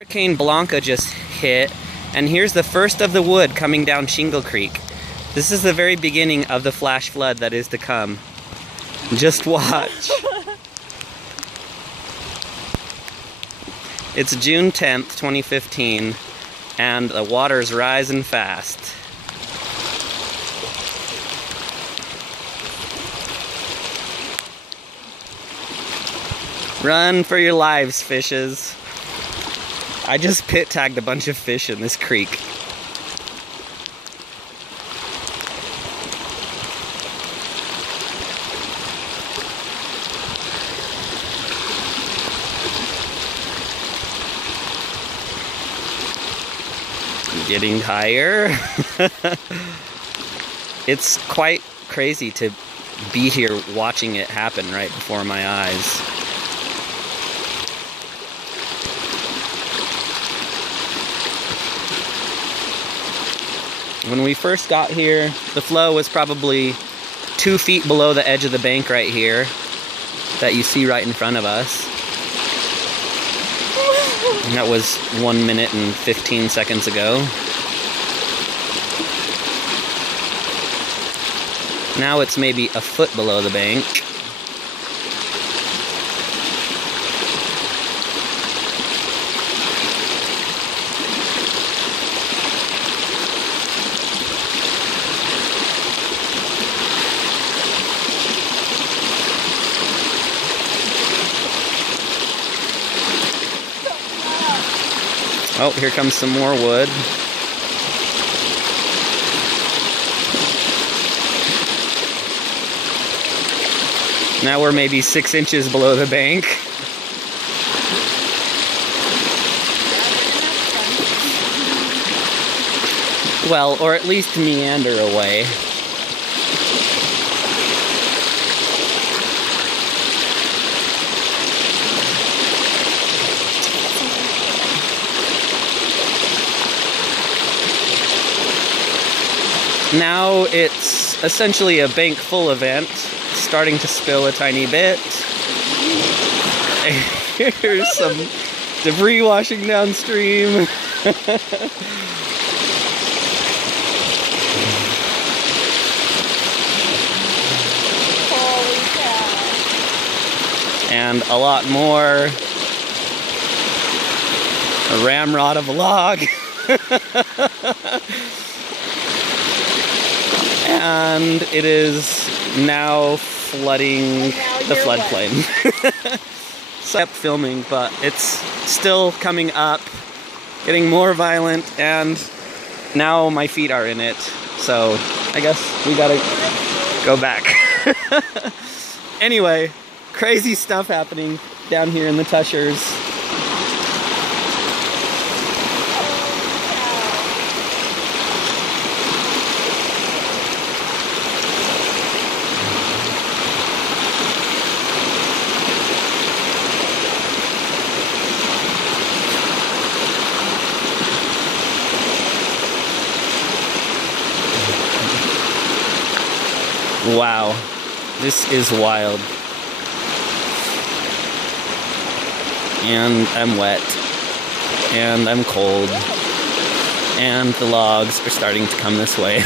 Hurricane Blanca just hit, and here's the first of the wood coming down Shingle Creek. This is the very beginning of the flash flood that is to come. Just watch. It's June 10th, 2015, and the water's rising fast. Run for your lives, fishes. I just pit tagged a bunch of fish in this creek. Getting higher. It's quite crazy to be here watching it happen right before my eyes. When we first got here, the flow was probably 2 feet below the edge of the bank right here that you see right in front of us. And that was 1 minute and 15 seconds ago. Now it's maybe a foot below the bank. Oh, here comes some more wood. Now we're maybe 6 inches below the bank. Well, or at least meander away. Now it's essentially a bank full event, starting to spill a tiny bit. Here's some debris washing downstream. Holy cow. And a lot more. A ramrod of a log. And it is now flooding the floodplain. So I kept filming, but it's still coming up, getting more violent, and now my feet are in it. So I guess we gotta go back. Anyway, crazy stuff happening down here in the Tushars. Wow, this is wild. And I'm wet. And I'm cold. And the logs are starting to come this way.